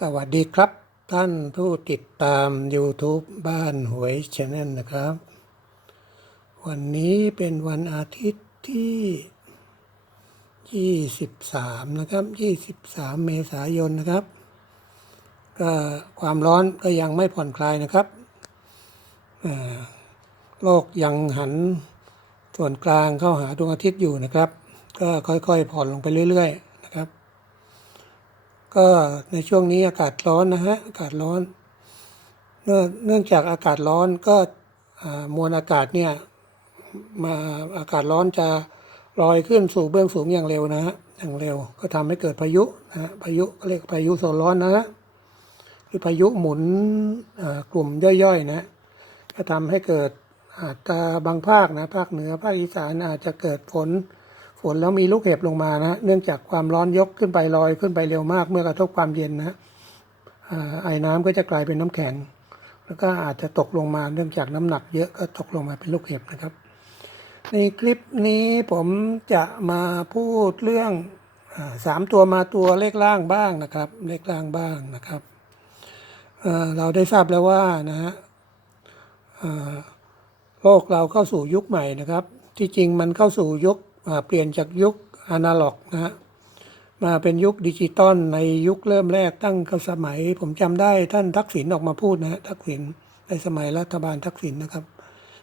สวัสดีครับ ท่านผู้ติดตาม YouTube บ้านหวยชแนลนะครับ วันนี้เป็นวันอาทิตย์ที่ 23 นะครับ 23 เมษายนนะครับก็ความร้อนก็ยังไม่ผ่อนคลายนะครับโลกยังหันส่วนกลางเข้าหาดวงอาทิตย์อยู่นะครับ ก็ค่อยๆผ่อนลงไปเรื่อยๆ ก็ในช่วงนี้อากาศร้อนนะฮะอากาศร้อนเนื่องเนื่องจากอากาศร้อนก็มวลอากาศเนี่ยมาอากาศร้อนจะลอยขึ้นสู่เบื้องสูงอย่างเร็วนะฮะอย่างเร็วก็ทำให้เกิดพายุนะฮะพายุก็เรียกพายุโซนร้อนนะฮะหรือพายุหมุนกลุ่มย่อยๆนะก็ทำให้เกิดอาจจะบางภาคนะภาคเหนือภาคอีสานอาจจะเกิดฝน ฝนแล้วมีลูกเห็บลงมานะเนื่องจากความร้อนยกขึ้นไปลอยขึ้นไปเร็วมาก เมื่อกระทบความเย็นนะไอ้น้ำก็จะกลายเป็นน้ำแข็ง แล้วก็อาจจะตกลงมาเนื่องจากน้ำหนักเยอะก็ตกลงมาเป็นลูกเห็บนะครับ ในคลิปนี้ผมจะมาพูดเรื่องอสามตัวมาตัวเลขล่างบ้างนะครับ เลขล่างบ้างนะครับเเราได้ทราบแล้วว่านะฮะโลกเราเข้าสู่ยุคใหม่นะครับ ที่จริงมันเข้าสู่ยุค เปลี่ยนจากยุคอนาล็อกนะฮะมาเป็นยุคดิจิตอลในยุคเริ่มแรกตั้งสมัย ผมจำได้ท่านทักษิณออกมาพูดนะฮะทักษิณในสมัยรัฐบาลทักษิณนะครับ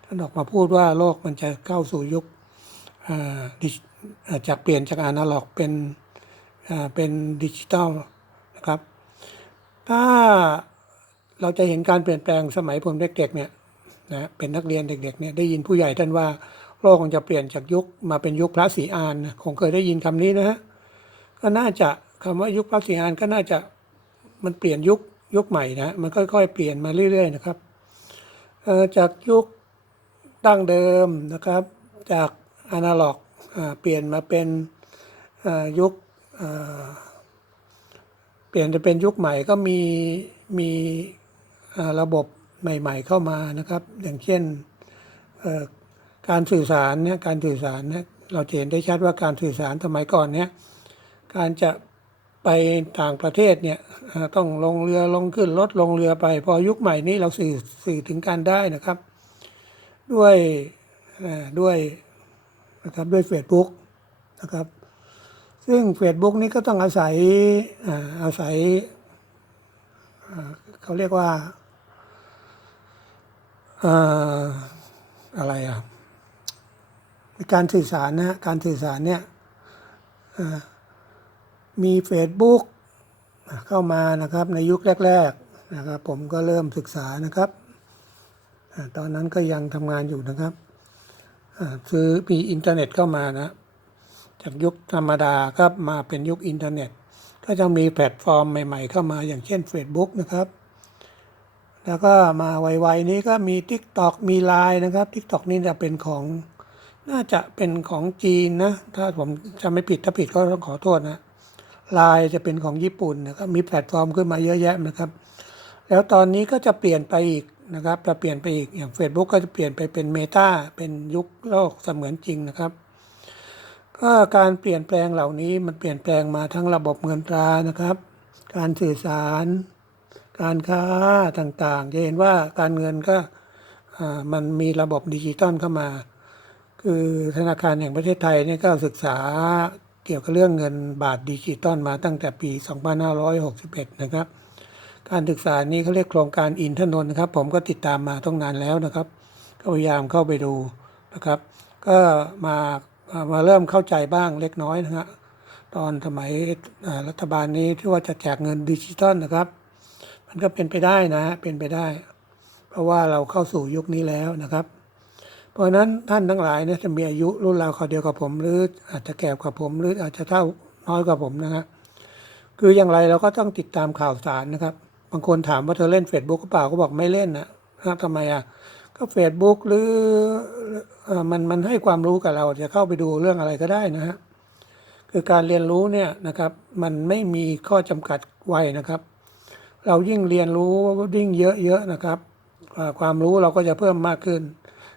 ท่านออกมาพูดว่าโลกมันจะเข้าสู่ยุคจากเปลี่ยนจากอนาล็อกเป็นเป็นดิจิตอลนะครับ ถ้าเราจะเห็นการเปลี่ยนแปลงสมัยผมเด็กๆเนี่ยนะเป็นนักเรียนเด็กๆเนี่ยได้ยินผู้ใหญ่ท่านว่า โลกมันจะเปลี่ยนจากยุคมาเป็นยุคพระศรีอานนะคงเคยได้ยินคำนี้นะฮะก็น่าจะคำว่ายุคพระศรีอานก็น่าจะมันเปลี่ยนยุคยุคใหม่นะมันค่อยๆ เปลี่ยนมาเรื่อย ๆ นะครับจากยุคดั้งเดิมนะครับ จากอนาล็อกเปลี่ยนมาเป็นยุคเปลี่ยนจะเป็นยุคใหม่ก็มีมีระบบใหม่ ๆ เข้ามานะครับ อย่างเช่น การสื่อสารเนี่ยการสื่อสารเนี่ยเราเห็นได้ชัดว่าการสื่อสารสมัยก่อนเนี่ยการจะไปต่างประเทศเนี่ยต้องลงเรือลงขึ้นรถลงเรือไป พอยุคใหม่นี้เราสื่อสื่อถึงกันได้นะครับ ด้วยด้วยนะครับด้วย Facebook นะครับ ซึ่ง Facebook นี้ก็ต้องอาศัยอาศัยเขาเรียกว่าอ่าอะไรอะ การสื่อสารนะการสื่อสารเนี่ยมี Facebook เข้ามานะครับในยุคแรกๆนะครับผมก็เริ่มศึกษานะครับ ตอนนั้นก็ยังทำงานอยู่นะครับซื้อมีอินเทอร์เน็ตเข้ามานะ จากยุคธรรมดาก็มาเป็นยุคอินเทอร์เน็ต ก็จะมีแพลตฟอร์มใหม่ ๆ เข้ามาอย่างเช่น Facebook นะครับ แล้วก็มาไวๆนี้ก็มี TikTok มี Line นะครับ TikTok นี่จะเป็นของ น่าจะเป็นของจีนนะ ถ้าผมจำไม่ผิดถ้าผิดก็ต้องขอโทษนะ Line จะเป็นของญี่ปุ่นนะครับมีแพลตฟอร์มขึ้นมาเยอะแยะนะครับ แล้วตอนนี้ก็จะเปลี่ยนไปอีกนะครับจะเปลี่ยนไปอีกอย่าง Facebook ก็จะเปลี่ยนไปเป็นเมตาเป็นยุคโลกเสมือนจริงนะครับก็การเปลี่ยนแปลงเหล่านี้มันเปลี่ยนแปลงมาทั้งระบบเงินตรานะครับ การสื่อสาร การค้าต่างๆ จะเห็นว่าการเงินก็มันมีระบบดิจิตอลเข้ามา คือธนาคารแห่งประเทศไทยเนี่ยก็ศึกษาเกี่ยวกับเรื่องเงินบาทดิจิตอลมาตั้งแต่ปี 2561 นะครับ การศึกษานี้เขาเรียกโครงการอินทนนท์นะครับ ผมก็ติดตามมาต้องนานแล้วนะครับ ก็พยายามเข้าไปดูนะครับ ก็มามาเริ่มเข้าใจบ้างเล็กน้อยนะฮะตอนสมัยรัฐบาลนี้ที่ว่าจะแจกเงินดิจิตอลนะครับ มันก็เป็นไปได้นะเป็นไปได้ เพราะว่าเราเข้าสู่ยุคนี้แล้วนะครับ เพราะนั้นท่านทั้งหลายเนี่ยจะมีอายุรุ่นราวคราเดียวกับผม หรืออาจจะแก่กว่าผม หรืออาจจะเท่าน้อยกว่าผมนะฮะคืออย่างไรเราก็ต้องติดตามข่าวสารนะครับ บางคนถามว่าเธอเล่น Facebook หรือเปล่าก็บอกไม่เล่นนะนะทำไมอะก็ Facebook หรืออมันมันให้ความรู้กับเราจะเข้าไปดูเรื่องอะไรก็ได้นะฮะคือการเรียนรู้เนี่ยนะครับมันไม่มีข้อจำกัดวัยนะครับ เรายิ่งเรียนรู้ยิ่งเยอะๆนะครับ ความรู้เราก็จะเพิ่มมากขึ้น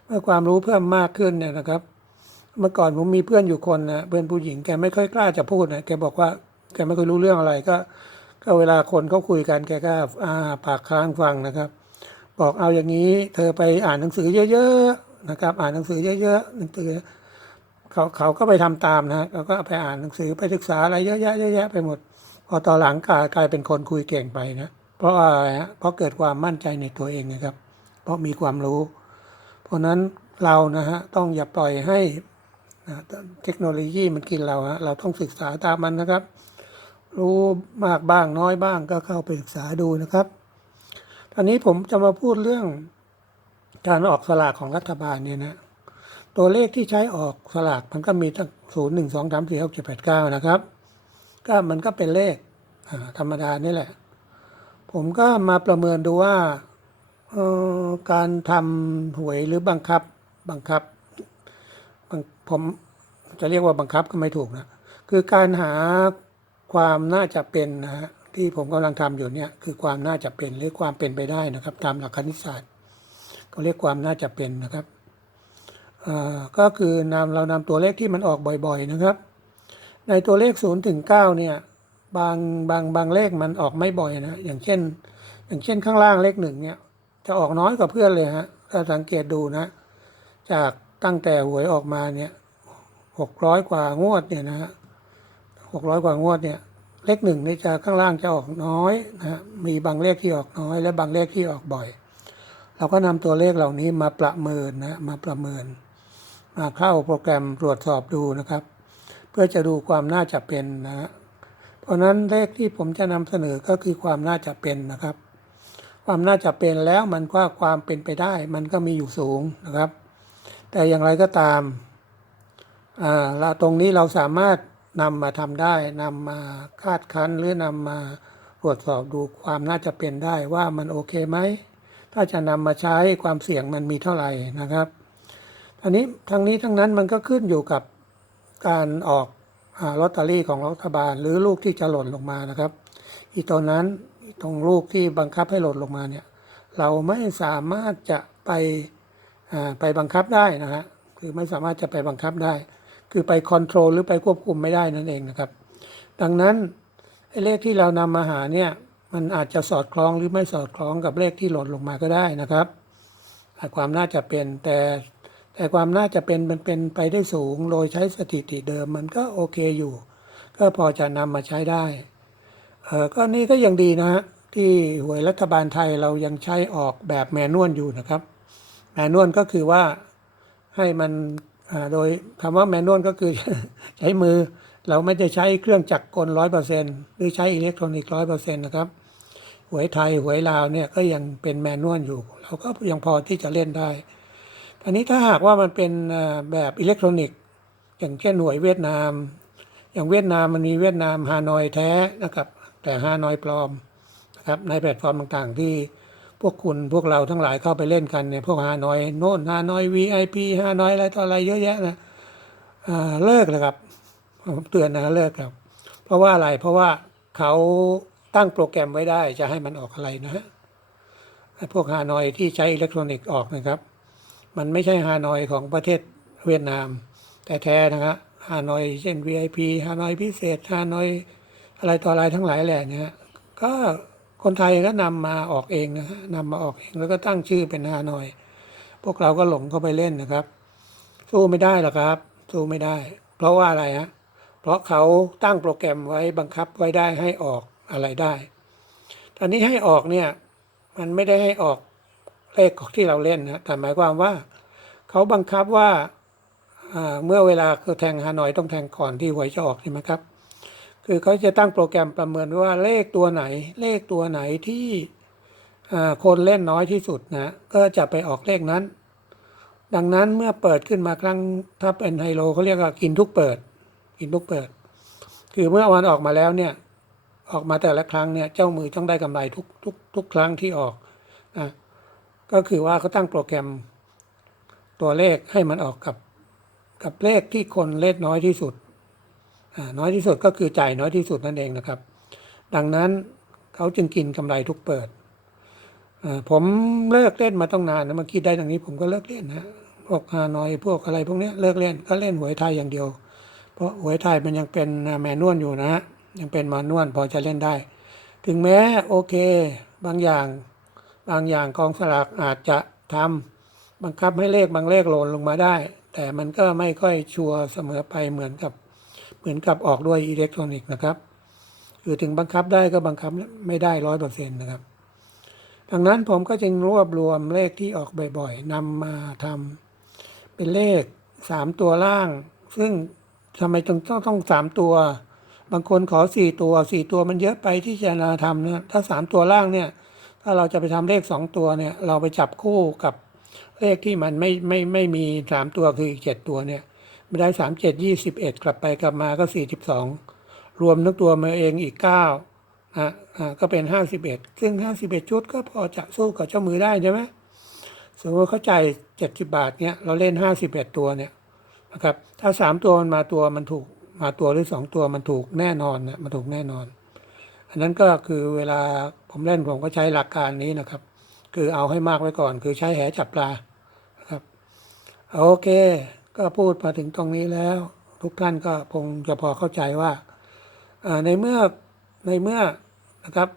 เมื่อความรู้เพิ่มมากขึ้นเนี่ยนะครับ เมื่อก่อนผมมีเพื่อนอยู่คนนะเพื่อนผู้หญิงแกไม่ค่อยกล้าจะพูดนะแกบอกว่าแกไม่ค่อยรู้เรื่องอะไรก็ ก็เวลาคนเขาคุยกันแกก็อ่าปากค้างฟังนะครับ บอกเอาอย่างนี้ เธอไปอ่านหนังสือเยอะๆนะครับ อ่านหนังสือเยอะๆหนังสือเขาเขาก็ไปทำตามนะเขาก็ไปอ่านหนังสือไปศึกษาอะไรเยอะแยะเยอะแยะไปหมด พอต่อหลังกลายกลายเป็นคนคุยเก่งไปนะ เพราะอะไรฮะเพราะเกิดความมั่นใจในตัวเองนะครับ เพราะมีความรู้ เพราะนั้นเรานะฮะต้องอย่าปล่อยให้นะเทคโนโลยีมันกินเราฮะเราต้องศึกษาตามมันนะครับ รู้มากบ้างน้อยบ้างก็เข้าไปศึกษาดูนะครับตอนนี้ผมจะมาพูดเรื่องการออกสลากของรัฐบาลเนี่ยนะตัวเลขที่ใช้ออกสลากมันก็มีตั้งศูนย์หนึ่งสองสามสี่หกเจ็ดแปดเก้านะครับ ก็มันก็เป็นเลขธรรมดานี่แหละ ผมก็มาประเมินดูว่า การทำหวยหรือบังคับบังคับ ผมจะเรียกว่าบังคับก็ไม่ถูกนะ คือการหาความน่าจะเป็นนะฮะที่ผมกำลังทำอยู่เนี่ยคือความน่าจะเป็นหรือความเป็นไปได้นะครับ ตามหลักคณิตศาสตร์ก็เรียกความน่าจะเป็นนะครับก็คือนำเรานำตัวเลขที่มันออกบ่อย ๆนะครับ ในตัวเลข0ถึง9เนี่ยบางบางบางเลขมันออกไม่บ่อยนะอย่างเช่น อย่างเช่นข้างล่างเลขหนึ่งเนี่ย จะออกน้อยกว่าเพื่อนเลยฮะถ้าสังเกตดูนะ จากตั้งแต่หวยออกมาเนี่ยหกร้อยกว่างวดเนี่ยนะฮะหกร้อยกว่างวดเนี่ย เลขหนึ่งนี่จะข้างล่างจะออกน้อยนะฮะมีบางเลขที่ออกน้อย และบางเลขที่ออกบ่อย เราก็นำตัวเลขเหล่านี้มาประเมินนะมาประเมิน มาเข้าโปรแกรมตรวจสอบดูนะครับ เพื่อจะดูความน่าจะเป็นนะฮะเพราะนั้นเลขที่ผมจะนำเสนอก็คือความน่าจะเป็นนะครับ ความน่าจะเป็นแล้วมันก็ความเป็นไปได้ มันก็มีอยู่สูงนะครับ แต่อย่างไรก็ตามอ่าเราตรงนี้เราสามารถนำมาทำได้นำมาคาดคั้นหรือนำมาตรวจสอบดูความน่าจะเป็นได้ว่ามันโอเคไหม ถ้าจะนำมาใช้ความเสี่ยงมันมีเท่าไหร่นะครับอันนี้ทั้งนี้ทั้งนั้นมันก็ขึ้นอยู่กับการออกอาลอตเตอรี่ของรัฐบาล หรือลูกที่จะหล่นลงมานะครับ อีตัวนั้น ตรงลูกที่บังคับให้หล่นลงมาเนี่ยเราไม่สามารถจะไปไปบังคับได้นะฮะคือไม่สามารถจะไปบังคับได้ คือไปคอนโทรลหรือไปควบคุมไม่ได้นั่นเองนะครับ ดังนั้นเลขที่เรานำมาหาเนี่ยมันอาจจะสอดคล้องหรือไม่สอดคล้องกับเลขที่หล่นลงมาก็ได้นะครับแต่ความน่าจะเป็นแต่แต่ความน่าจะเป็นมันเป็นไปได้สูง โดยใช้สถิติเดิมมันก็โอเคอยู่ ก็พอจะนำมาใช้ได้ เออก็นี่ก็ยังดีนะฮะที่หวยรัฐบาลไทยเรายังใช้ออกแบบแมนนวลอยู่นะครับ แมนนวลก็คือว่าให้มันอ่าโดยคำว่าแมนนวลก็คือใช้มือ เราไม่ได้ใช้เครื่องจักรกลร้อยเปอร์เซ็นหรือใช้อิเล็กทรอนิกส์ร้อยเปอร์เซ็นต์นะครับหวยไทยหวยลาวเนี่ยก็ยังเป็นแมนนวลอยู่ เราก็ยังพอที่จะเล่นได้ทีนี้ถ้าหากว่ามันเป็นแบบอิเล็กทรอนิกส์ อย่างเช่นหวยเวียดนาม อย่างเวียดนามมันมีเวียดนามฮานอยแท้นะครับ แต่ฮานอยปลอมนะครับในแพลตฟอร์มต่างๆ ที่พวกคุณพวกเราทั้งหลายเข้าไปเล่นกันเนี่ยพวกฮานอยโน่นฮานอย VIP ฮานอยอะไรต่ออะไรเยอะแยะนะเลิกเลยครับผมเตือนนะเลิกครับ เพราะว่าอะไรเพราะว่าเขาตั้งโปรแกรมไว้ได้จะให้มันออกอะไรนะฮะพวกฮานอยที่ใช้อิเล็กทรอนิกส์ออกนะครับ มันไม่ใช่ฮานอยของประเทศเวียดนาม แต่แท้นะครับฮานอยเช่น VIP ฮานอยพิเศษฮานอย อะไรต่ออะไรทั้งหลายแหละเนี่ยก็คนไทยก็นำมาออกเองนะฮะนำมาออกเองแล้วก็ตั้งชื่อเป็นฮานอย พวกเราก็หลงเข้าไปเล่นนะครับ สู้ไม่ได้หรอกครับ สู้ไม่ได้ เพราะว่าอะไรฮะเพราะเขาตั้งโปรแกรมไว้บังคับไว้ได้ให้ออกอะไรได้ตอนนี้ให้ออกเนี่ยมันไม่ได้ให้ออกเลขที่เราเล่นนะแต่หมายความว่า เขาบังคับว่าอ่าเมื่อเวลาคือแทงฮานอยต้องแทงก่อนที่หวยจะออกใช่ไหมครับ คือเขาจะตั้งโปรแกรมประเมินว่าเลขตัวไหน เลขตัวไหนที่คนเล่นน้อยที่สุดนะก็จะไปออกเลขนั้น ดังนั้นเมื่อเปิดขึ้นมาครั้งถ้าเป็นไฮโลเขาเรียกว่ากินทุกเปิด กินทุกเปิด คือเมื่อวันออกมาแล้วเนี่ยออกมาแต่ละครั้งเนี่ยเจ้ามือต้องได้กำไรทุกทุกทุกครั้งที่ออกนะก็คือว่าเขาตั้งโปรแกรมตัวเลขให้มันออกกับกับเลขที่คนเล่นน้อยที่สุด น้อยที่สุดก็คือจ่ายน้อยที่สุดนั่นเองนะครับ ดังนั้นเขาจึงกินกำไรทุกเปิด ผมเลิกเล่นมาต้องนานนะเมื่อกี้ได้ดังนี้ผมก็เลิกเล่นนะพวกฮานอยพวกอะไรพวกเนี้ยเลิกเล่นก็เล่นหวยไทยอย่างเดียว เพราะหวยไทยมันยังเป็นแมนนวลอยู่นะฮะยังเป็นมานวลพอจะเล่นได้ ถึงแม้โอเค บางอย่าง บางอย่างกองสลากอาจจะทำบังคับให้เลขบางเลขโหล่นลงมาได้ แต่มันก็ไม่ค่อยชัวร์เสมอไปเหมือนกับ เหมือนกับออกด้วยอิเล็กทรอนิกส์นะครับคือถึงบังคับได้ก็บังคับไม่ได้ร้อยเปอร์เซ็นต์นะครับ ดังนั้นผมก็จึงรวบรวมเลขที่ออกบ่อยๆนำมาทำเป็นเลขสามตัวล่าง ซึ่งทำไมต้องต้องต้องสามตัว บางคนขอสี่ตัวสี่ตัวมันเยอะไปที่จะนาทำนะถ้าสามตัวล่างเนี่ย ถ้าเราจะไปทำเลขสองตัวเนี่ย เราไปจับคู่กับเลขที่มันไม่ไม่ไม่มีสามตัวคืออีกเจ็ดตัวเนี่ย ไม่ได้สามเจ็ดยี่สิบเอ็ดกลับไปกลับมาก็สี่สิบสองรวมทั้งตัวมาเองอีกเก้าอะอะก็เป็นห้าสิบเอ็ดซึ่งห้าสิบเอ็ดชุดก็พอจะสู้กับเจ้ามือได้ใช่ไหมสมมติเขาใจเจ็ดสิบาทเนี่ยเราเล่นห้าสิบเอ็ดตัวเนี่ยนะครับถ้าสามตัวมันมาตัวมันถูกมาตัวหรือสองตัวมันถูกแน่นอนนะมันถูกแน่นอน อันนั้นก็คือเวลาผมเล่นผมก็ใช้หลักการนี้นะครับ คือเอาให้มากไว้ก่อน คือใช้แหจับปลานะครับโอเค ก็พูดมาถึงตรงนี้แล้ว ทุกท่านก็คงจะพอเข้าใจว่าในเมื่อในเมื่อนะครับ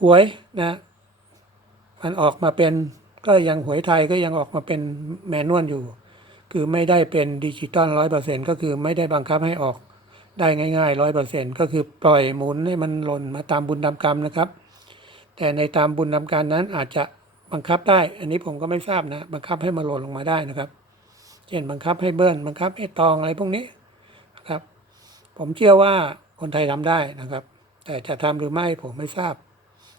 หวยนะมันออกมาเป็นก็ยังหวยไทยก็ยังออกมาเป็นแมนนวลอยู่ คือไม่ได้เป็นดิจิตอลร้อยเปอร์เซ็นก็คือไม่ได้บังคับให้ออกได้ง่ายๆร้อยเปอร์เซ็นก็คือปล่อยหมุนให้มันหล่นมาตามบุญตามกรรมนะครับ แต่ในตามบุญตามกรรมนั้นอาจจะ บังคับได้ อันนี้ผมก็ไม่ทราบนะ บังคับให้มาหล่นลงมาได้นะครับ เช่นบังคับให้เบิ้ลบังคับให้ตองอะไรพวกนี้นะครับ ผมเชื่อว่าคนไทยทำได้นะครับ แต่จะทำหรือไม่ผมไม่ทราบ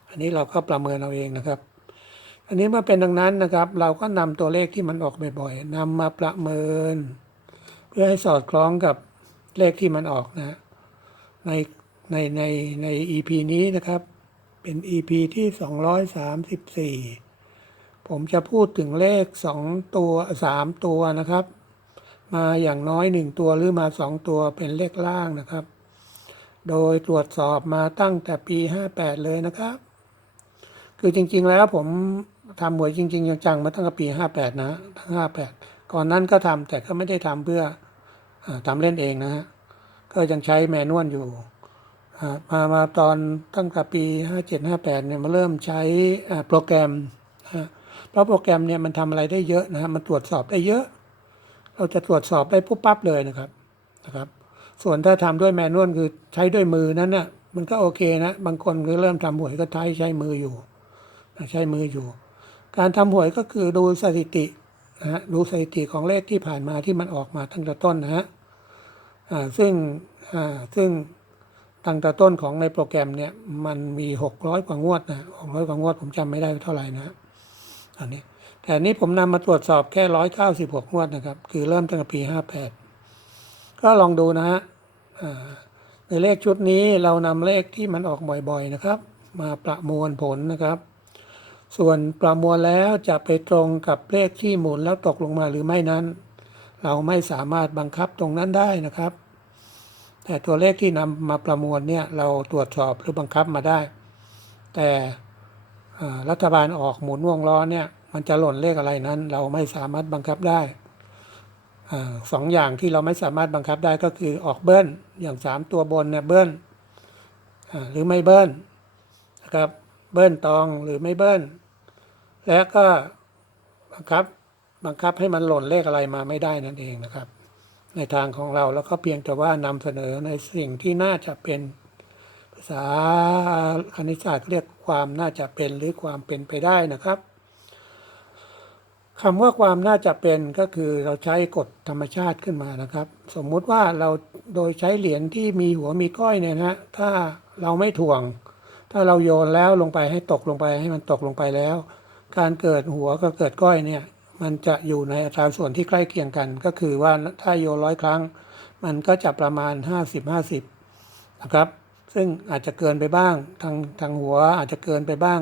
อันนี้เราก็ประเมินเอาเองนะครับ อันนี้เมื่อเป็นดังนั้นนะครับ เราก็นำตัวเลขที่มันออกบ่อยๆนำมาประเมิน เพื่อให้สอดคล้องกับเลขที่มันออกนะในในในใน EP นี้นะครับ เป็น EP ที่ 234 ผมจะพูดถึงเลข 2 ตัว 3 ตัวนะครับ มาอย่างน้อย 1 ตัวหรือมา 2 ตัวเป็นเลขล่างนะครับ โดยตรวจสอบมาตั้งแต่ปี 58 เลยนะครับ คือจริงๆแล้วผมทำหวยจริง ๆ จังๆมาตั้งแต่ปี 58 นะทั้ง58 ก่อนนั้นก็ทำแต่ก็ไม่ได้ทำเพื่ออทำเล่นเองนะฮะก็ยังใช้แมนนวลอยู่อ่ามามาตอนตั้งแต่ปี 57 58เนี่ยมาเริ่มใช้โปรแกรมนะ เพราะโปรแกรมเนี่ยมันทำอะไรได้เยอะนะฮะมันตรวจสอบได้เยอะ เราจะตรวจสอบได้ปุ๊บปั๊บเลยนะครับนะครับ ส่วนถ้าทำด้วยแมนนวลคือใช้ด้วยมือนั้นน่ะมันก็โอเคนะ บางคนก็เริ่มทำหวยก็ใช้ใช้มืออยู่ใช้มืออยู่ การทำหวยก็คือดูสถิตินะฮะดูสถิติของเลขที่ผ่านมาที่มันออกมาตั้งแต่ต้นนะฮะอ่าซึ่งอ่าซึ่งตั้งแต่ต้นของในโปรแกรมเนี่ยมันมีหกร้อยกว่างวดนะหกร้อยกว่างวดผมจำไม่ได้เท่าไหร่นะ อันนี้ แต่นี้ผมนำมาตรวจสอบแค่ร้อยเก้าสิบหกงวดนะครับ คือเริ่มตั้งแต่ปีห้าแปดก็ลองดูนะฮะในเลขชุดนี้เรานำเลขที่มันออกบ่อยๆนะครับ มาประมวลผลนะครับ ส่วนประมวลแล้วจะไปตรงกับเลขที่หมุนแล้วตกลงมาหรือไม่นั้น เราไม่สามารถบังคับตรงนั้นได้นะครับ แต่ตัวเลขที่นำมาประมวลเนี่ยเราตรวจสอบหรือบังคับมาได้ แต่ รัฐบาลออกหมุนวงล้อเนี่ย มันจะหล่นเลขอะไรนั้น เราไม่สามารถบังคับได้อสองอย่างที่เราไม่สามารถบังคับได้ก็คือออกเบิ้ลอย่างสามตัวบนเนี่ยเบิ้ลหรือไม่เบิ้ลนะครับเบิ้ลตองหรือไม่เบิ้ลและก็บังคับบังคับให้มันหล่นเลขอะไรมาไม่ได้นั่นเองนะครับ ในทางของเราแล้วก็เพียงแต่ว่านำเสนอในสิ่งที่น่าจะเป็น ภาษาคณิตศาสตร์เรียกความน่าจะเป็นหรือความเป็นไปได้นะครับคำว่าความน่าจะเป็นก็คือเราใช้กฎธรรมชาติขึ้นมานะครับ สมมุติว่าเราโดยใช้เหรียญที่มีหัวมีก้อยเนี่ยนะถ้าเราไม่ถ่วง ถ้าเราโยนแล้วลงไปให้ตกลงไปให้มันตกลงไปแล้ว การเกิดหัวกับเกิดก้อยเนี่ยมันจะอยู่ในอัตราส่วนที่ใกล้เคียงกัน ก็คือว่าถ้าโยนร้อยครั้ง มันก็จะประมาณ 50 50 นะครับ ซึ่งอาจจะเกินไปบ้าง ทางทางหัวอาจจะเกินไปบ้าง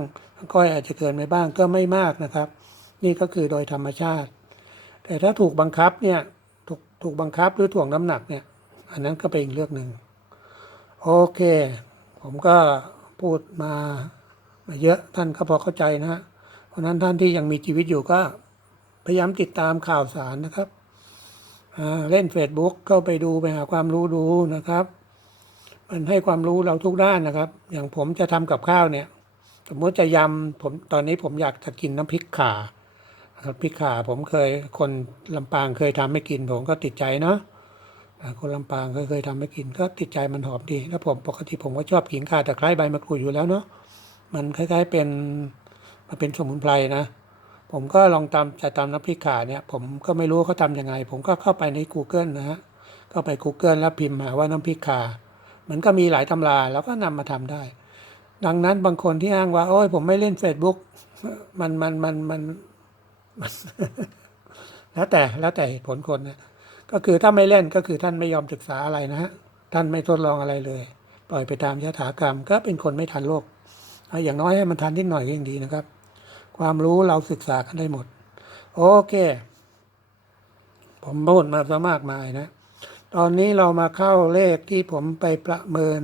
ก้อยอาจจะเกินไปบ้างก็ไม่มากนะครับ นี่ก็คือโดยธรรมชาติ แต่ถ้าถูกบังคับเนี่ยถูกถูกบังคับหรือถ่วงน้ำหนักเนี่ย อันนั้นก็เป็นอีกเรื่องหนึ่งโอเค ผมก็พูดมามาเยอะท่านก็พอเข้าใจนะฮะเพราะนั้นท่านที่ยังมีชีวิตอยู่ก็พยายามติดตามข่าวสารนะครับเล่น Facebook เข้าไปดูไปหาความรู้ดูนะครับ มันให้ความรู้เราทุกด้านนะครับ อย่างผมจะทำกับข้าวเนี่ย สมมติจะยำผมตอนนี้ผมอยากจะกินน้ำพริกข่าครับพริกข่าผมเคยคนลำปางเคยทำให้กิน ผมก็ติดใจเนาะคนลำปางเคยเคยทำให้กินก็ติดใจมันหอมดีแล้วผมปกติผมก็ชอบขิงข่าตะไคร้ใบมะกรูดอยู่แล้วเนาะมันคล้ายๆเป็นมันเป็นสมุนไพรนะ ผมก็ลองตามจะตามน้ำพริกข่าเนี่ย ผมก็ไม่รู้เขาทำยังไง ผมก็เข้าไปใน Google นะฮะเข้าไป Google แล้วพิมพ์หาว่าน้ำพริกข่า มันก็มีหลายตำราแล้วก็นำมาทำได้ ดังนั้นบางคนที่อ้างว่า โอ้ยผมไม่เล่น Facebook มันมันมันมันมันแล้วแต่แล้วแต่เหตุผลคนนะก็คือถ้าไม่เล่นก็คือท่านไม่ยอมศึกษาอะไรนะฮะท่านไม่ทดลองอะไรเลย ปล่อยไปตามยถากรรม ก็เป็นคนไม่ทันโลกอาอย่างน้อยให้มันทันนิดหน่อยก็ยังดีนะครับ ความรู้เราศึกษากันได้หมด โอเค ผมพูดมาซะมากมายนะ ตอนนี้เรามาเข้าเลขที่ผมไปประเมิน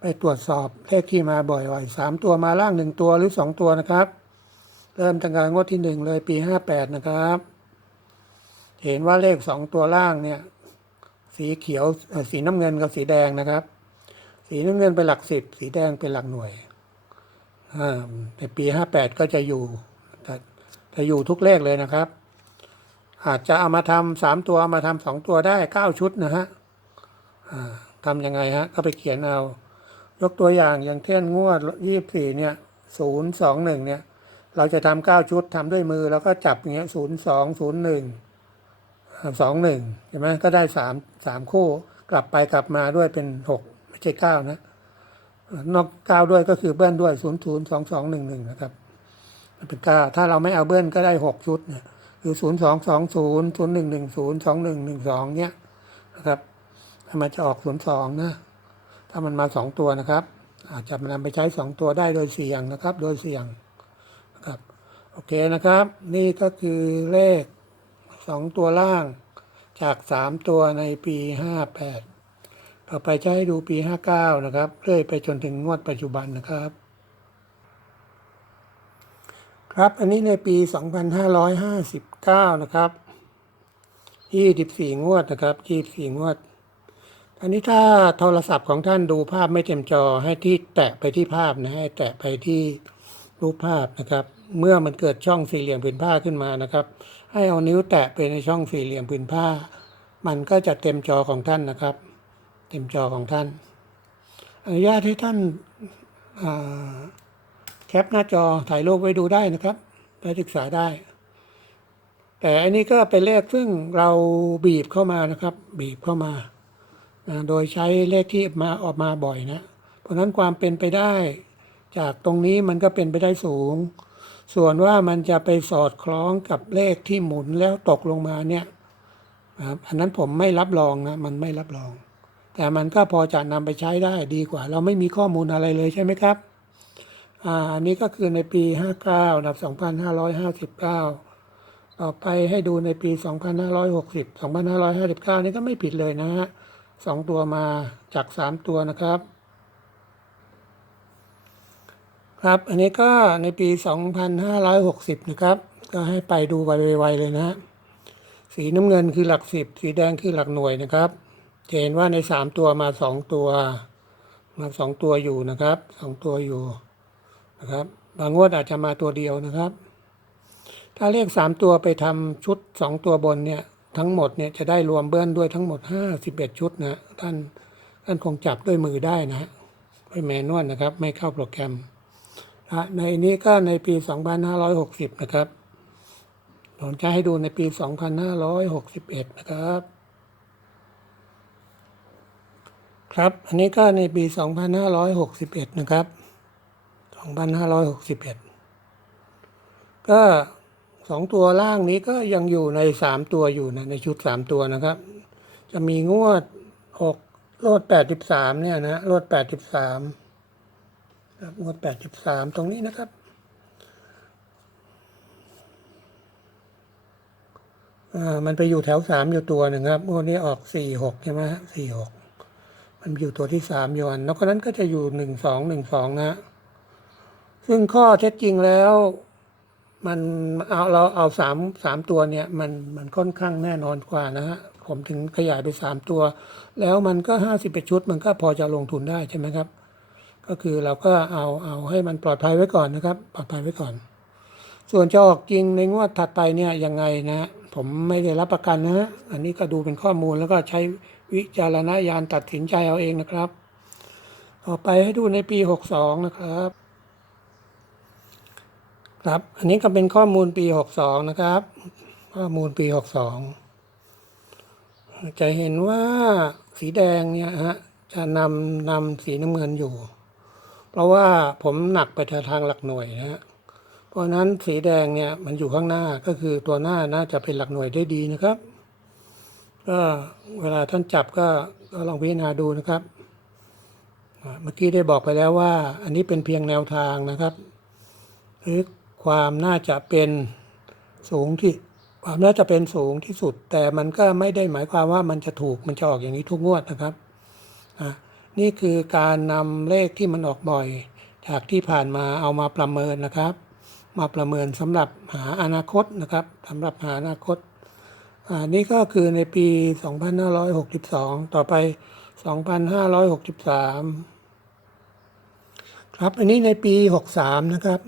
ไปตรวจสอบเลขที่มาบ่อยๆสามตัวมาล่างหนึ่งตัวหรือสองตัวนะครับ เริ่มตั้งแต่งวดที่หนึ่งเลยปีห้าแปดนะครับ เห็นว่าเลขสองตัวล่างเนี่ย สีเขียวสีน้ำเงินกับสีแดงนะครับ สีน้ำเงินเป็นหลักสิบสีแดงเป็นหลักหน่วยในปีห้าแปดก็จะอยู่จะอยู่ทุกเลขเลยนะครับ อาจจะเอามาทำสามตัวเอามาทำสองตัวได้เก้าชุดนะฮะทำยังไงฮะก็ไปเขียนเอา ยกตัวอย่างอย่างเช่นงวดยี่สี่เนี่ยศูนย์สองหนึ่งเนี่ยเราจะทำเก้าชุดทำด้วยมือแล้วก็จับอย่างเงี้ยศูนย์สองศูนย์หนึ่งสองหนึ่งใช่ไหมก็ได้สามสามคู่กลับไปกลับมาด้วยเป็นหกไม่ใช่เก้านะนอกเก้าด้วยก็คือเบิ้ลด้วยศูนย์ศูนย์สองสองหนึ่งหนึ่งนะครับเป็นเก้าถ้าเราไม่เอาเบิ้ลก็ได้หกชุดเนี่ย คือศูนย์สองสองศูนย์ศูนย์หนึ่งหนึ่งศูนย์สองหนึ่งหนึ่งสองเนี้ยนะครับถ้ามันจะออกศูนะ ถ้ามันมาสองตัวนะครับ อาจจะนำไปใช้สองตัวได้โดยเสี่ยงนะครับ โดยเสี่ยงนะครับ โอเคนะครับ นี่ก็คือเลขสองตัวล่างจากสามตัวในปีห้าแปดต่อไปจะให้ดูปีห้าเก้านะครับ เรื่อยไปจนถึงงวดปัจจุบันนะครับ ครับ อันนี้ในปี 2559 นะครับ 24 งวดนะครับ24งวด อันนี้ถ้าโทรศัพท์ของท่านดูภาพไม่เต็มจอให้ที่แตะไปที่ภาพนะให้แตะไปที่รูปภาพนะครับ เมื่อมันเกิดช่องสี่เหลี่ยมผืนผ้าขึ้นมานะครับ ให้เอานิ้วแตะไปในช่องสี่เหลี่ยมผืนผ้า มันก็จะเต็มจอของท่านนะครับ เต็มจอของท่าน อนุญาตให้ท่านอ่า แคปหน้าจอถ่ายรูปไว้ดูได้นะครับไปศึกษาได้ แต่อันนี้ก็เป็นเลขซึ่งเราบีบเข้ามานะครับ บีบเข้ามา โดยใช้เลขที่มาออกมาบ่อยนะ เพราะฉะนั้นความเป็นไปได้ จากตรงนี้มันก็เป็นไปได้สูง ส่วนว่ามันจะไปสอดคล้องกับเลขที่หมุนแล้วตกลงมาเนี่ยอันนั้นผมไม่รับรองนะมันไม่รับรอง แต่มันก็พอจะนำไปใช้ได้ดีกว่า เราไม่มีข้อมูลอะไรเลยใช่ไหมครับ อันนี้ก็คือในปี 59นะ2559 ต่อไปให้ดูในปี 2560 2559 นี่ก็ไม่ผิดเลยนะฮะสองตัวมาจากสามตัวนะครับ ครับอันนี้ก็ในปี 2560 นะครับ ก็ให้ไปดูไวๆเลยนะฮะสีน้ำเงินคือหลักสิบสีแดงคือหลักหน่วยนะครับเห็นว่าในสามตัวมาสองตัวมาสองตัวอยู่นะครับสองตัวอยู่ นะครับ บางงวดอาจจะมาตัวเดียวนะครับ ถ้าเลขสามตัวไปทำชุดสองตัวบนเนี่ยทั้งหมดเนี่ยจะได้รวมเบิ้ลด้วยทั้งหมด51ชุดนะท่านท่านคงจับด้วยมือได้นะฮะไม่แมนนวลนะครับ ไม่เข้าโปรแกรมในนี้ก็ในปี 2560 นะครับผมจะให้ดูในปี 2561 นะครับ ครับ อันนี้ก็ในปี 2561 นะครับ 2561 ก็สองตัวล่างนี้ก็ยังอยู่ในสามตัวอยู่นะในชุดสามตัวนะครับ จะมีงวดหกโลดแปดสิบสามเนี่ยนะโลดแปดสิบสามครับงวดแปดสิบสามตรงนี้นะครับมันไปอยู่แถวสามอยู่ตัวหนึ่งครับงวดนี้ออกสี่หกใช่ไหมสี่หกมันอยู่ตัวที่สามอยู่อันแล้วก็นั้นก็จะอยู่หนึ่งสองหนึ่งสองนะ ซึ่งข้อเท็จจริงแล้ว มันเอาเราเอาสามสามตัวเนี่ย มันมันค่อนข้างแน่นอนกว่านะฮะผมถึงขยายไปสามตัว แล้วมันก็ห้าสิบเอ็ดชุด มันก็พอจะลงทุนได้ใช่ไหมครับ ก็คือเราก็เอาเอาให้มันปลอดภัยไว้ก่อนนะครับ ปลอดภัยไว้ก่อน ส่วนจะออกจริงในงวดถัดไปเนี่ยยังไงนะผมไม่ได้รับประกันนะฮะอันนี้ก็ดูเป็นข้อมูลแล้วก็ใช้วิจารณญาณตัดสินใจเอาเองนะครับ ต่อไปให้ดูในปี 62 นะครับ ครับอันนี้ก็เป็นข้อมูลปี 62 นะครับ ข้อมูลปี 62 จะเห็นว่าสีแดงเนี่ยฮะจะนำนำสีน้ำเงินอยู่ เพราะว่าผมหนักไปทางหลักหน่วยนะฮะเพราะนั้นสีแดงเนี่ยมันอยู่ข้างหน้าก็คือตัวหน้าน่าจะเป็นหลักหน่วยได้ดีนะครับก็เวลาท่านจับก็ก็ลองพิจารณาดูนะครับ เมื่อกี้ได้บอกไปแล้วว่า อันนี้เป็นเพียงแนวทางนะครับหรือ ความน่าจะเป็นสูงที่ความน่าจะเป็นสูงที่สุด แต่มันก็ไม่ได้หมายความว่ามันจะถูกมันจะออกอย่างนี้ทุกงวดนะครับนี่คือการนำเลขที่มันออกบ่อย จากที่ผ่านมาเอามาประเมินนะครับ มาประเมินสำหรับหาอนาคตนะครับสำหรับหาอนาคตอ่านี่ก็คือในปี 2562 ต่อไป 2563 ครับ อันนี้ในปี 63 นะครับ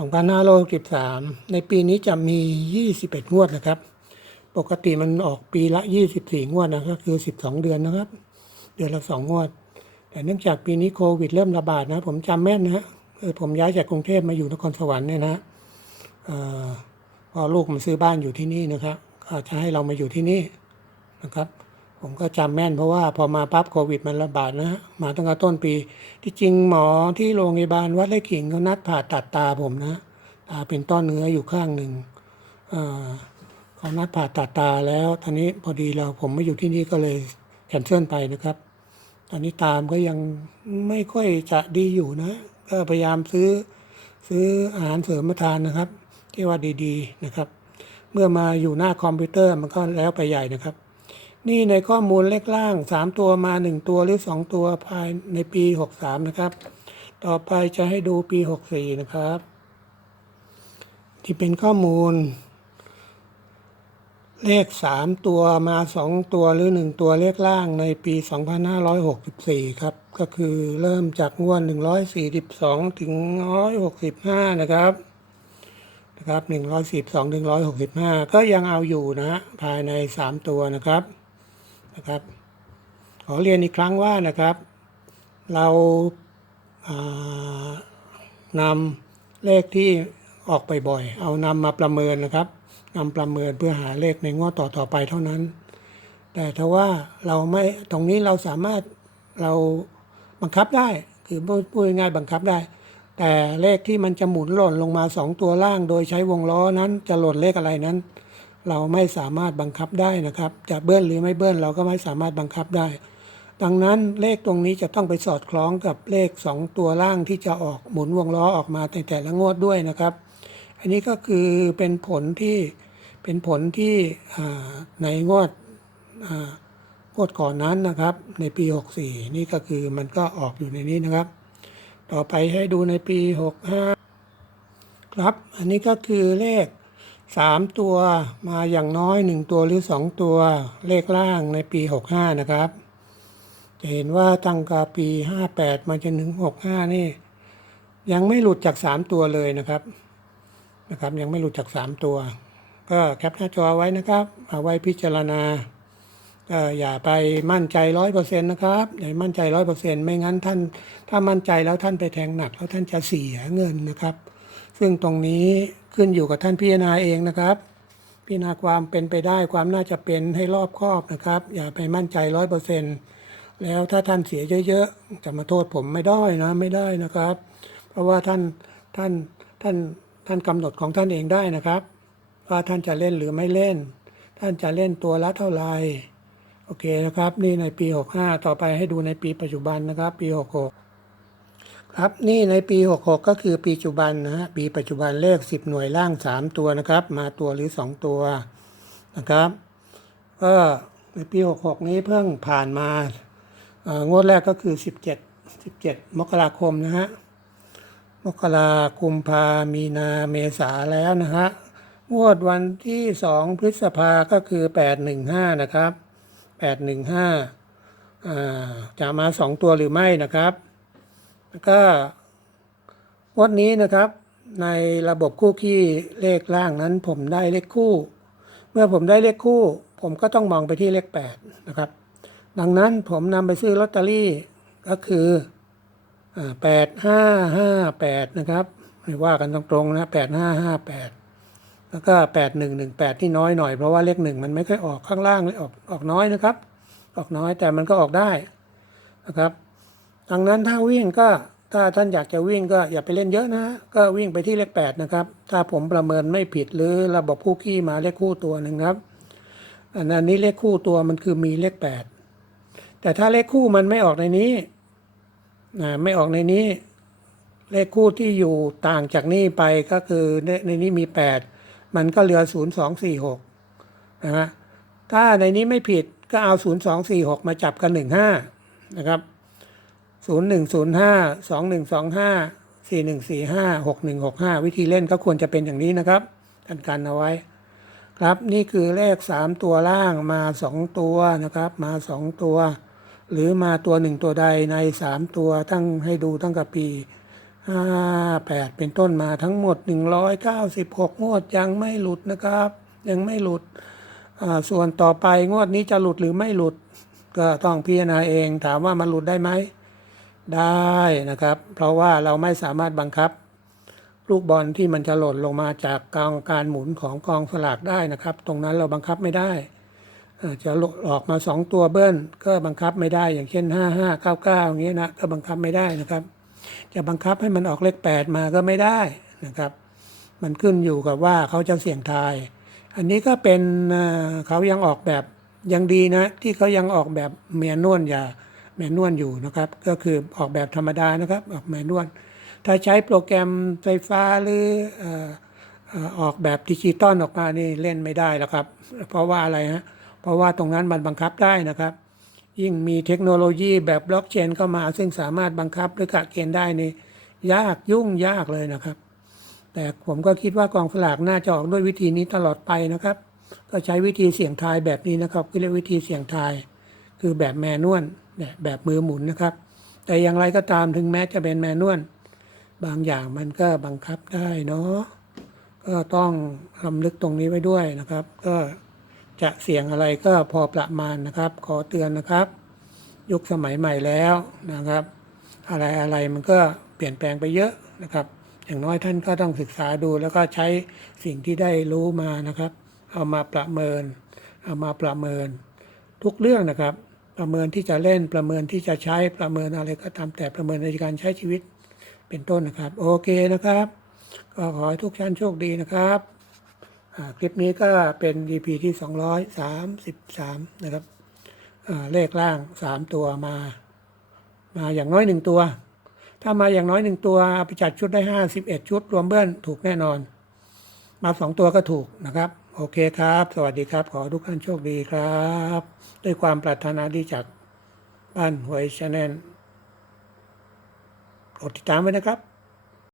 2563 ในปีนี้จะมี 21 งวดนะครับ ปกติมันออกปีละ 24 งวดนะครับคือ 12 เดือนนะครับ เดือนละ 2 งวด แต่เนื่องจากปีนี้โควิดเริ่มระบาดนะ ผมจำแม่นนะฮะเอผมย้ายจากกรุงเทพมาอยู่นครสวรรค์เนี่ยนะเอ่อพอลูกมาซื้อบ้านอยู่ที่นี่นะครับก็จะให้เรามาอยู่ที่นี่นะครับ ผมก็จำแม่นเพราะว่าพอมาปั๊บโควิดมันระบาดนะมาตั้งแต่ต้นปี ที่จริงหมอที่โรงพยาบาลวัดไร่ขิงเขานัดผ่าตัดตาผมนะตาเป็นต้อเนื้ออยู่ข้างหนึ่งเขานัดผ่าตัดตาแล้วทีนี้พอดีเราผมไมาอยู่ที่นี่ก็เลยแคนเซิลไปนะครับ ตอนนี้ตามก็ยังไม่ค่อยจะดีอยู่นะ ก็พยายามซื้อซื้ออาหารเสริมมาทานนะครับ ที่ว่าดีๆนะครับ เมื่อมาอยู่หน้าคอมพิวเตอร์มันก็แล้วไปใหญ่นะครับ นี่ในข้อมูลเลขล่าง 3 ตัวมา 1 ตัวหรือ 2 ตัวภายในปี 63 นะครับ ต่อไปจะให้ดูปี 64 นะครับ ที่เป็นข้อมูล เลข 3 ตัวมา 2 ตัวหรือ 1 ตัวเลขล่างในปี 2564 ครับ ก็คือเริ่มจากงวด142 ถึง 165 นะครับนะครับ142ถึง165 ก็ยังเอาอยู่นะฮะภายใน 3 ตัวนะครับ นะครับ ขอเรียนอีกครั้งว่านะครับ เราานำเลขที่ออกไปบ่อยๆเอานำมาประเมินนะครับนำประเมินเพื่อหาเลขในงวดต่อๆไปเท่านั้น แต่ถ้าว่าเราไม่ตรงนี้เราสามารถเราบังคับได้คือพูดพูดง่ายๆบังคับได้ แต่เลขที่มันจะหมุนหล่นลงมาสองตัวล่าง โดยใช้วงล้อนั้นจะหล่นเลขอะไรนั้น เราไม่สามารถบังคับได้นะครับ จะเบิ้ลหรือไม่เบิ้ลเราก็ไม่สามารถบังคับได้ ดังนั้นเลขตรงนี้จะต้องไปสอดคล้องกับเลข 2 ตัวล่างที่จะออกหมุนวงล้อออกมาในแต่ละงวดด้วยนะครับ อันนี้ก็คือเป็นผลที่เป็นผลที่ในงวดงวดก่อนนั้นนะครับ ในปี 64 นี่ก็คือมันก็ออกอยู่ในนี้นะครับ ต่อไปให้ดูในปี 65 ครับ อันนี้ก็คือเลข 3 ตัวมาอย่างน้อย 1 ตัวหรือ 2 ตัวเลขล่างในปี 65 นะครับ จะเห็นว่าตั้งแต่ปี 58 มาจนถึง 65 นี่ ยังไม่หลุดจาก 3 ตัวเลยนะครับนะครับ ยังไม่หลุดจาก 3 ตัว ก็แคปหน้าจอไว้นะครับ เอาไว้พิจารณาก็อย่าไปมั่นใจร้อยเปอร์เซ็นต์นะครับอย่ามั่นใจร้อยเปอร์เซ็นต์ไม่งั้นท่าน ถ้ามั่นใจแล้วท่านไปแทงหนักแล้วท่านจะเสียเงินนะครับ ซึ่งตรงนี้ขึ้นอยู่กับท่านพิจารณาเองนะครับ พิจารณาความเป็นไปได้ความน่าจะเป็นให้รอบคอบนะครับ อย่าไปมั่นใจร้อยเปอร์เซ็นต์แล้วถ้าท่านเสียเยอะๆจะมาโทษผมไม่ได้นะไม่ได้นะครับ เพราะว่าท่านท่านท่านท่านกำหนดของท่านเองได้นะครับ ว่าท่านจะเล่นหรือไม่เล่น ท่านจะเล่นตัวละเท่าไหร่โอเคนะครับ นี่ในปี 65 ต่อไปให้ดูในปีปัจจุบันนะครับ ปี 66 ครับนี่ในปี 66 ก็คือปีปัจจุบันนะฮะปีปัจจุบันเลข 10 หน่วยล่าง 3 ตัวนะครับ มาตัวหรือ 2 ตัวนะครับก็ในปี 66 นี้เพิ่งผ่านมางวดแรกก็คือ 17 17 มกราคมนะฮะมกราคุมพามีนาเมษาแล้วนะฮะงวดวันที่สองพฤษภาก็คือแปดหนึ่งห้านะครับแปดหนึ่งห้าจะมาสองตัวหรือไม่นะครับ แล้วก็งวดนี้นะครับ ในระบบคู่ขี้เลขล่างนั้น ผมได้เลขคู่ เมื่อผมได้เลขคู่ ผมก็ต้องมองไปที่เลขแปดนะครับ ดังนั้นผมนำไปซื้อลอตเตอรี่ก็คือแปดห้าห้าแปดนะครับไม่ว่ากันตรงๆนะแปดห้าห้าแปดแล้วก็แปดหนึ่งหนึ่งแปดที่น้อยหน่อยเพราะว่าเลขหนึ่งมันไม่ค่อยออกข้างล่างเลยออกออกน้อยนะครับ ออกน้อยแต่มันก็ออกได้นะครับ ดังนั้นถ้าวิ่งก็ถ้าท่านอยากจะวิ่งก็อย่าไปเล่นเยอะนะ ก็วิ่งไปที่เลขแปดนะครับ ถ้าผมประเมินไม่ผิดหรือระบบคู่ขี้มาเลขคู่ตัวหนึ่งครับ อันนี้เลขคู่ตัวมันคือมีเลขแปดแต่ถ้าเลขคู่มันไม่ออกในนี้นะไม่ออกในนี้ เลขคู่ที่อยู่ต่างจากนี้ไปก็คือในในนี้มีแปดมันก็เหลือศูนย์สองสี่หกนะฮะถ้าในนี้ไม่ผิดก็เอาศูนย์สองสี่หกมาจับกันหนึ่งห้านะครับ ศูนย์หนึ่งศูนย์ห้าสองหนึ่งสองห้าสี่หนึ่งสี่ห้าหกหนึ่งหกห้าวิธีเล่นก็ควรจะเป็นอย่างนี้นะครับกันกันเอาไว้ ครับนี่คือเลขสามตัวล่างมาสองตัวนะครับ มาสองตัว หรือมาตัวหนึ่งตัวใดในสามตัวตั้งให้ดูตั้งแต่ปีห้าแปดเป็นต้นมาทั้งหมดหนึ่งร้อยเก้าสิบหกงวดยังไม่หลุดนะครับ ยังไม่หลุดส่วนต่อไปงวดนี้จะหลุดหรือไม่หลุดก็ต้องพิจารณาเองถามว่ามันหลุดได้ไหม ได้นะครับ เพราะว่าเราไม่สามารถบังคับ ลูกบอลที่มันจะหล่นลงมาจากกองการหมุนของกองสลากได้นะครับ ตรงนั้นเราบังคับไม่ได้จะหลออกมาสองตัวเบิ้ลก็บังคับไม่ได้อย่างเช่นห้าห้าเก้าเก้าอย่างเงี้ยนะก็บังคับไม่ได้นะครับ จะบังคับให้มันออกเลขแปดมาก็ไม่ได้นะครับ มันขึ้นอยู่กับว่าเขาจะเสี่ยงทาย อันนี้ก็เป็นเอ่อเขายังออกแบบยังดีนะ ที่เขายังออกแบบเมียนวลอย่า แมนนวลอยู่นะครับ ก็คือออกแบบธรรมดานะครับออกแมนนวลถ้าใช้โปรแกรมไฟฟ้าหรือออออออกแบบดิจิตอลออกมานี่เล่นไม่ได้แล้วครับ เพราะว่าอะไรฮะเพราะว่าตรงนั้นมันบังคับได้นะครับ ยิ่งมีเทคโนโลยีแบบบล็อกเชนเข้ามาซึ่งสามารถบังคับหรือกะเกณฑ์ได้นี่ยากยุ่งยากเลยนะครับ แต่ผมก็คิดว่ากองสลากน่าจะออกด้วยวิธีนี้ตลอดไปนะครับ ก็ใช้วิธีเสี่ยงทายแบบนี้นะครับคือเรียกวิธีเสี่ยงทาย คือแบบแมนนวล เนี่ยแบบมือหมุนนะครับ แต่อย่างไรก็ตามถึงแม้จะเป็นแมนนวลบางอย่างมันก็บังคับได้เนาะก็ต้องลำลึกตรงนี้ไว้ด้วยนะครับ ก็จะเสี่ยงอะไรก็พอประมาณนะครับ ขอเตือนนะครับ ยุคสมัยใหม่แล้วนะครับ อะไรอะไรมันก็เปลี่ยนแปลงไปเยอะนะครับ อย่างน้อยท่านก็ต้องศึกษาดูแล้วก็ใช้สิ่งที่ได้รู้มานะครับ เอามาประเมิน เอามาประเมินทุกเรื่องนะครับ ประเมินที่จะเล่นประเมินที่จะใช้ประเมินอะไรก็ตามแต่ประเมินในการใช้ชีวิตเป็นต้นนะครับ โอเคนะครับ ก็ขอให้ทุกท่านโชคดีนะครับคลิปนี้ก็เป็น EP ที่ 233 นะครับเลขล่าง 3 ตัวมา มาอย่างน้อย 1 ตัว ถ้ามาอย่างน้อย 1 ตัวเอาไปจัดชุดได้ 51 ชุด รวมเบิ้ลถูกแน่นอน มา 2 ตัวก็ถูกนะครับ โอเคครับ สวัสดีครับ ขอทุกท่านโชคดีครับ ด้วยความปรารถนาดีจากบ้านหวยชาแนลกดติดตามไว้นะครับ